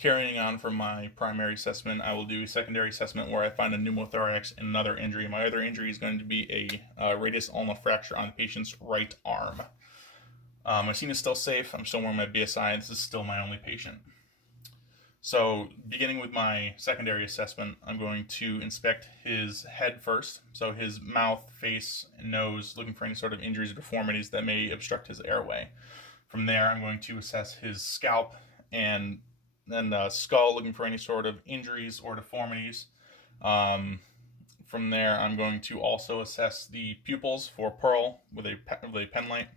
Carrying on from my primary assessment, I will do a secondary assessment where I find a pneumothorax and another injury. My other injury is going to be a radius ulna fracture on the patient's right arm. My scene is still safe. I'm still wearing my BSI. This is still my only patient. So, beginning with my secondary assessment, I'm going to inspect his head first. So, his mouth, face, and nose, looking for any sort of injuries or deformities that may obstruct his airway. From there, I'm going to assess his scalp and then skull, looking for any sort of injuries or deformities. From there, I'm going to also assess the pupils for pearl with a pen light.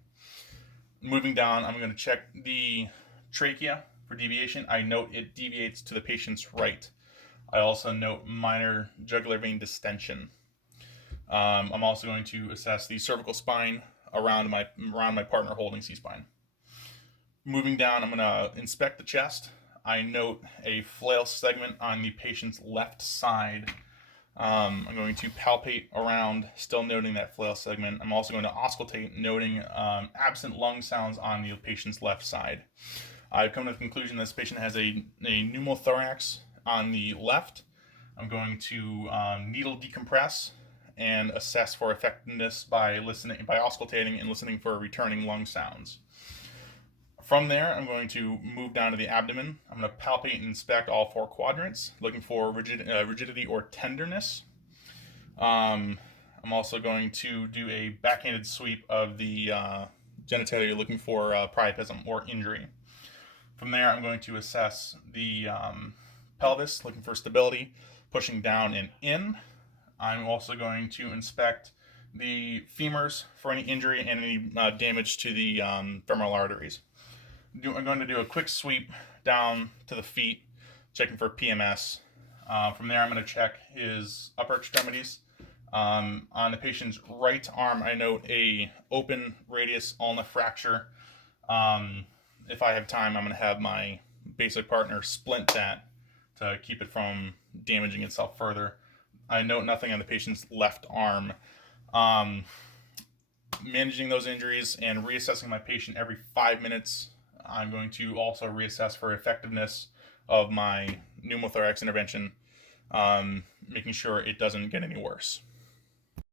Moving down, I'm going to check the trachea for deviation. I note it deviates to the patient's right. I also note minor jugular vein distension. I'm also going to assess the cervical spine around my partner holding C-spine. Moving down, I'm going to inspect the chest. I note a flail segment on the patient's left side. I'm going to palpate around, still noting that flail segment. I'm also going to auscultate, noting absent lung sounds on the patient's left side. I've come to the conclusion this patient has a pneumothorax on the left. I'm going to needle decompress and assess for effectiveness by auscultating and listening for returning lung sounds. From there, I'm going to move down to the abdomen. I'm going to palpate and inspect all four quadrants, looking for rigidity or tenderness. I'm also going to do a backhanded sweep of the genitalia, looking for priapism or injury. From there, I'm going to assess the pelvis, looking for stability, pushing down and in. I'm also going to inspect the femurs for any injury and any damage to the femoral arteries. I'm going to do a quick sweep down to the feet, checking for PMS. From there, I'm going to check his upper extremities. On the patient's right arm, I note a open radius ulna fracture. If I have time, I'm going to have my basic partner splint that to keep it from damaging itself further. I note nothing on the patient's left arm. Managing those injuries and reassessing my patient every 5 minutes. I'm going to also reassess for effectiveness of my pneumothorax intervention, making sure it doesn't get any worse.